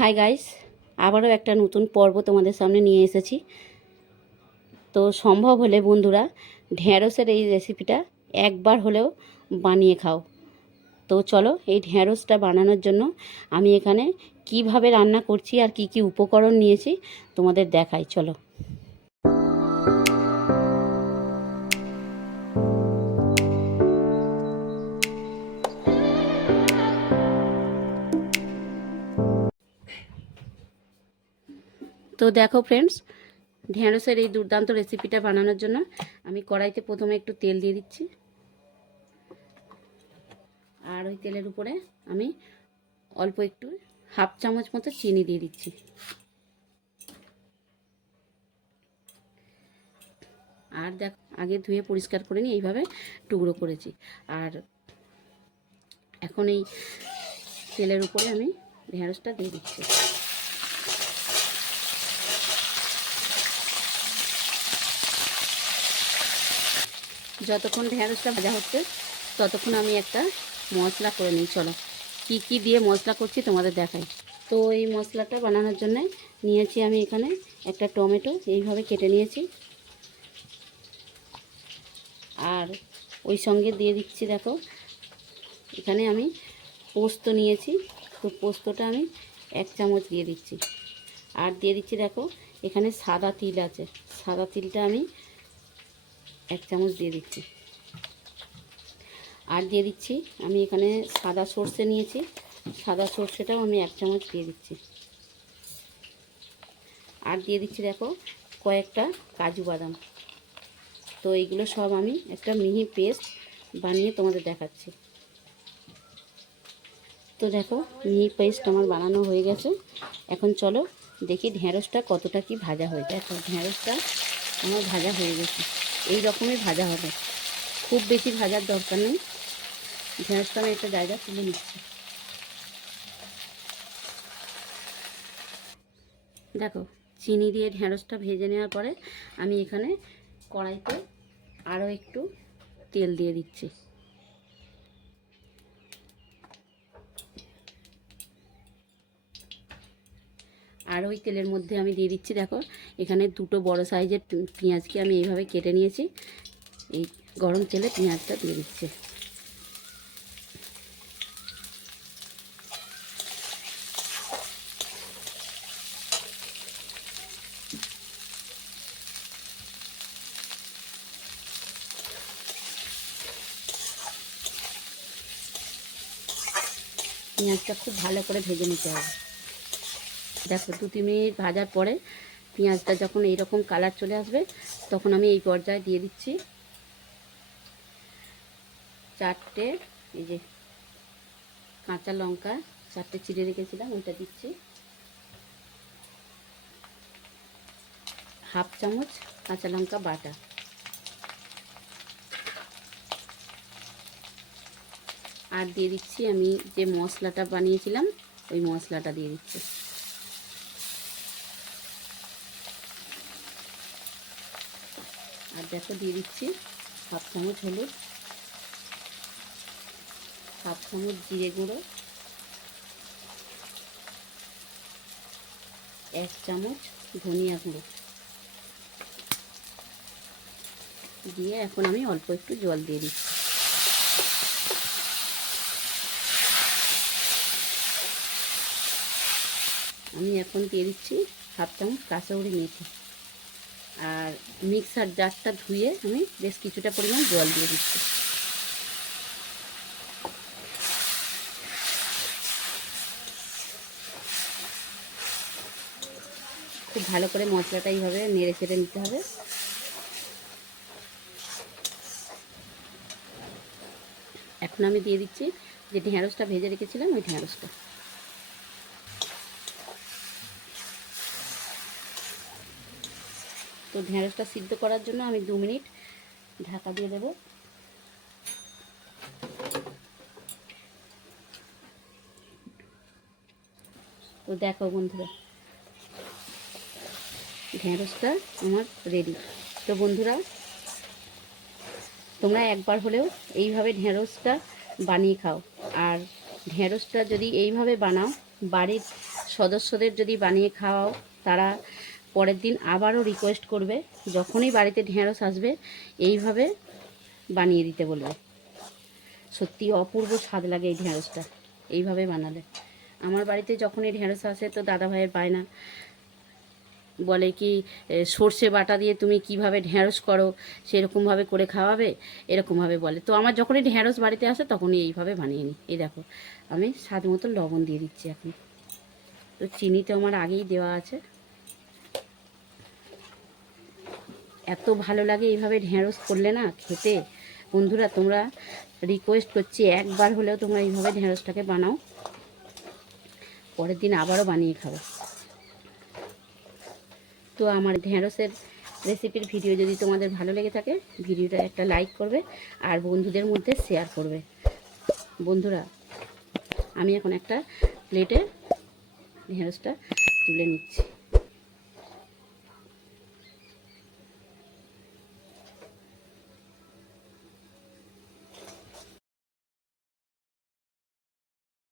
Hi guys, আবারও একটা নতুন পর্ব তোমাদের সামনে নিয়ে এসেছি। তো সম্ভব হলে বন্ধুরা ঢ্যাঁড়সের এই রেসিপিটা একবার হলেও বানিয়ে খাও। তো চলো এই ঢ্যাঁড়সটা বানানোর জন্য আমি এখানে কিভাবে রান্না করছি আর কি কি উপকরণ নিয়েছি তোমাদের দেখাই। চলো। তো দেখো ফ্রেন্ডস, ঢ্যাঁড়সের এই দুর্দান্ত রেসিপিটা বানানোর জন্য আমি কড়াইতে প্রথমে একটু তেল দিয়ে দিচ্ছি, আর ওই তেলের উপরে আমি অল্প একটু হাফ চামচ মতো চিনি দিয়ে দিচ্ছি। আর দেখ, আগে ধুয়ে পরিষ্কার করে নিয়ে এইভাবে টুকরো করেছি। আর এখন এই তেলের উপরে আমি ঢেঁড়সটা দিয়ে দিচ্ছি। যতক্ষণ ঢেঁড়সটা ভাজা হচ্ছে ততক্ষণ আমি একটা মশলা করে নিই। চলো কি কি দিয়ে মশলা করছি তোমাদের দেখাই। তো এই মশলাটা বানানোর জন্য নিয়েছি আমি এখানে একটা টমেটো এইভাবে কেটে নিয়েছি, আর ওই সঙ্গে দিয়ে দিচ্ছি, দেখো এখানে আমি পোস্ত নিয়েছি, তো পোস্তটা আমি 1 চামচ দিয়ে দিচ্ছি। আর দিয়ে দিচ্ছি, দেখো এখানে সাদা তিল আছে, সাদা তিলটা আমি 1 চামচ দিয়ে দিচ্ছি। আর দিয়ে দিচ্ছি আমি এখানে সাদা সর্ষে নিয়েছি, সাদা সর্ষেটাও আমি 1 চামচ দিয়ে দিচ্ছি। আর দিয়ে দিচ্ছি দেখো কয়েকটা কাজু বাদাম। তো এইগুলো সব আমি একটা মিহি পেস্ট বানিয়ে তোমাদের দেখাচ্ছি। তো দেখো মিহি পেস্ট আমার বানানো হয়ে গেছে। এখন চলো দেখি ঢেঁড়সটা কতটা কি ভাজা হয়ে যায়। তো ঢেঁড়সটা আমার ভাজা হয়ে গেছে, এই রকমই ভাজা হবে, খুব বেশি ভাজার দরকার নেই। ঢেঁড়সটা আমি একটা জায়গা তুলে নিচ্ছি। দেখো চিনি দিয়ে ঢেঁড়সটা ভেজে নেওয়ার পরে আমি এখানে কড়াইতে আরও একটু তেল দিয়ে দিচ্ছি। আর ওই তেলের মধ্যে আমি দিয়ে দিচ্ছি, দেখো এখানে 2টো বড় সাইজের পেঁয়াজকে আমি এইভাবে কেটে নিয়েছি। এই গরম তেলে পেঁয়াজটা দিয়ে দিচ্ছি। পেঁয়াজটা খুব ভালো করে ভেজে নিতে হবে। দেখো 2-3 মিনিট ভাজার পরে পেঁয়াজটা যখন এইরকম কালার চলে আসবে তখন আমি এই পর্যায়ে দিয়ে দিচ্ছি 4টে এই যে কাঁচা লঙ্কা, 4টে চিড়ে রেখেছিলাম, ওইটা দিচ্ছি। হাফ চামচ কাঁচা লঙ্কা বাটা। আর দিয়ে দিচ্ছি আমি যে মশলাটা বানিয়েছিলাম ওই মশলাটা দিয়ে দিচ্ছি। আর দেখো দিয়ে দিচ্ছি হাফ চামচ হলুদ, হাফ চামচ জিরে গুঁড়ো, 1 চামচ ধনিয়া গুঁড়ো দিয়ে এখন আমি অল্প একটু জল দিয়ে দিচ্ছি। আমি এখন দিয়ে দিচ্ছি হাফ চামচ কাঁচাউরি মেথি। আর মিক্সার জারটা ধুয়ে আমি বেশ কিছুটা পরিমাণ জল দিয়ে দিচ্ছি। খুব ভালো করে মশলাটা এইভাবে নেড়ে চেড়ে নিতে হবে। এখন আমি দিয়ে দিচ্ছি যে ঢেঁড়সটা ভেজে রেখেছিলাম ওই ঢেঁড়সটা। তো ঢেঁড়সটা সিদ্ধ করার জন্য আমি 2 মিনিট ঢাকা দিয়ে দেব। তো দেখো বন্ধুরা ঢেঁড়সটা আমার রেডি। তো বন্ধুরা তোমরা একবার হলেও এইভাবে ঢেঁড়সটা বানিয়ে খাও। আর ঢেঁড়সটা যদি এইভাবে বানাও বাড়ির সদস্যদের যদি বানিয়ে খাওয়াও, তারা পরের দিন আবারও রিকোয়েস্ট করবে, যখনই বাড়িতে ঢেঁড়স আসবে এইভাবে বানিয়ে দিতে বলবে। সত্যি অপূর্ব স্বাদ লাগে এই ঢেঁড়সটা এইভাবে বানালে। আমার বাড়িতে যখনই ঢেঁড়স আসে তো দাদা ভাইয়ের বায়না, বলে কি সর্ষে বাটা দিয়ে তুমি কিভাবে ঢেঁড়স করো সেরকমভাবে করে খাওয়াবে, এরকমভাবে বলে। তো আমার যখনই ঢেঁড়স বাড়িতে আসে তখনই এইভাবে বানিয়ে নিই। এই দেখো আমি স্বাদ মতো লবণ দিয়ে দিচ্ছি এখন। তো চিনি তো আমার আগেই দেওয়া আছে। এত ভালো লাগে এইভাবে ঢেঁড়স করলে না খেতে। বন্ধুরা তোমরা রিকোয়েস্ট করছি, একবার হলেও তোমরা এইভাবে ঢেঁড়সটাকে বানাও, পরের দিন আবারও বানিয়ে খাবে। তো আমার ঢেঁড়সের রেসিপির ভিডিও যদি তোমাদের ভালো লেগে থাকে, ভিডিওটা একটা লাইক করবে আর বন্ধুদের মধ্যে শেয়ার করবে। বন্ধুরা আমি এখন একটা প্লেটে ঢেঁড়সটা তুলে নিচ্ছি।